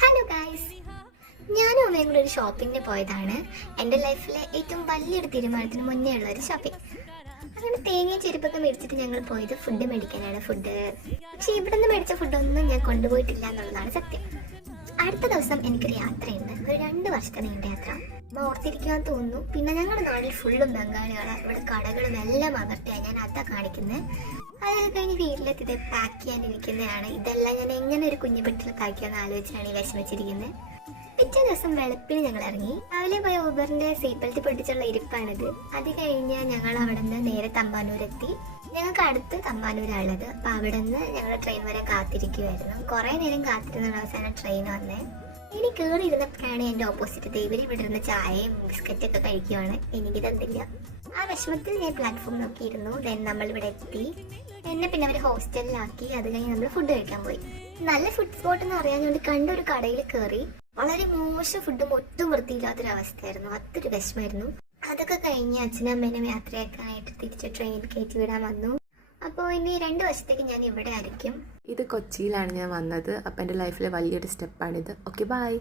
Hello guys, ഞാനും അമ്മയും കൂടെ ഒരു ഷോപ്പിങ്ങിന് പോയതാണ്. എൻ്റെ ലൈഫിലെ ഏറ്റവും വലിയൊരു തീരുമാനത്തിന് മുന്നേ ഉള്ള ഒരു ഷോപ്പിംഗ്. അങ്ങനെ തേങ്ങയും ചെരുപ്പൊക്കെ മേടിച്ചിട്ട് ഞങ്ങൾ പോയത് ഫുഡ് മേടിക്കാനാണ്. പക്ഷെ ഇവിടെ നിന്ന് മേടിച്ച ഫുഡൊന്നും ഞാൻ കൊണ്ടുപോയിട്ടില്ല എന്നുള്ളതാണ് സത്യം. അടുത്ത ദിവസം എനിക്കൊരു യാത്രയുണ്ട്, ഒരു 2 വർഷത്തെ നീണ്ട യാത്ര. ഓർത്തിരിക്കാൻ തോന്നുന്നു. പിന്നെ ഞങ്ങളുടെ നാട്ടിൽ ഫുള്ളും ബംഗാളികളാണ്. ഇവിടെ കടകളും എല്ലാം അകർത്തിയാണ്. ഞാൻ അതാ കാണിക്കുന്നത്. അതൊക്കെ കഴിഞ്ഞ് വീട്ടിലെത്തി പാക്ക് ചെയ്യാനിരിക്കുന്നതാണ്. ഇതെല്ലാം ഞാൻ എങ്ങനെ ഒരു കുഞ്ഞു പെട്ടിൽ പാക്ക് ചെയ്യാമെന്ന് ആലോചിച്ചാണ് ഈ വിഷമിച്ചിരിക്കുന്നത്. പിറ്റേ ദിവസം വെളുപ്പിന് ഞങ്ങൾ ഇറങ്ങി. രാവിലെ പോയ ഊബറിന്റെ സീറ്റ് ബെൽറ്റ് പൊട്ടിച്ചുള്ള ഇരിപ്പാണിത്. അത് കഴിഞ്ഞ് ഞങ്ങൾ അവിടെ നിന്ന് നേരെ തമ്പാനൂരെത്തി. ഞങ്ങൾക്ക് അടുത്ത് തമ്പാനൂരാണുള്ളത്. അപ്പൊ അവിടെ നിന്ന് ഞങ്ങൾ ട്രെയിൻ വരെ കാത്തിരിക്കുമായിരുന്നു. കുറെ നേരം കാത്തിരുന്ന അവസാനം ട്രെയിൻ വന്നേ. ഇനി കയറി ഇരുന്നപ്പോഴാണ് എൻ്റെ ഓപ്പോസിറ്റ് ദേവരി ഇവിടെ ഇരുന്ന ചായയും ബിസ്ക്കറ്റൊക്കെ കഴിക്കുവാണ്. എനിക്കിതെന്തില്ല. ആ വിഷമത്തിൽ ഞാൻ പ്ലാറ്റ്ഫോം നോക്കിയിരുന്നു. ദെൻ നമ്മൾ ഇവിടെ എത്തി. എന്നെ പിന്നെ അവർ ഹോസ്റ്റലിലാക്കി. അത് കഴിഞ്ഞ് നമ്മൾ ഫുഡ് കഴിക്കാൻ പോയി. നല്ല ഫുഡ് സ്പോട്ട് എന്ന് അറിയാഞ്ഞുകൊണ്ട് കണ്ടൊരു കടയിൽ കയറി. വളരെ മോശം ഫുഡും ഒട്ടും വൃത്തിയില്ലാത്തൊരവസ്ഥയായിരുന്നു. അതൊരു വിഷമായിരുന്നു. അതൊക്കെ കഴിഞ്ഞ് അച്ഛനും അമ്മേനും യാത്രയാക്കാനായിട്ട് തിരിച്ച് ട്രെയിൻ കയറ്റി വിടാൻ വന്നു. അപ്പോൾ ഇനി 2 വർഷത്തേക്ക് ഞാൻ ഇവിടെ ആയിരിക്കും. ഇത് കൊച്ചിയിലാണ് ഞാൻ വന്നത്. അപ്പം എൻ്റെ ലൈഫിലെ വലിയൊരു സ്റ്റെപ്പാണിത്. Okay, by.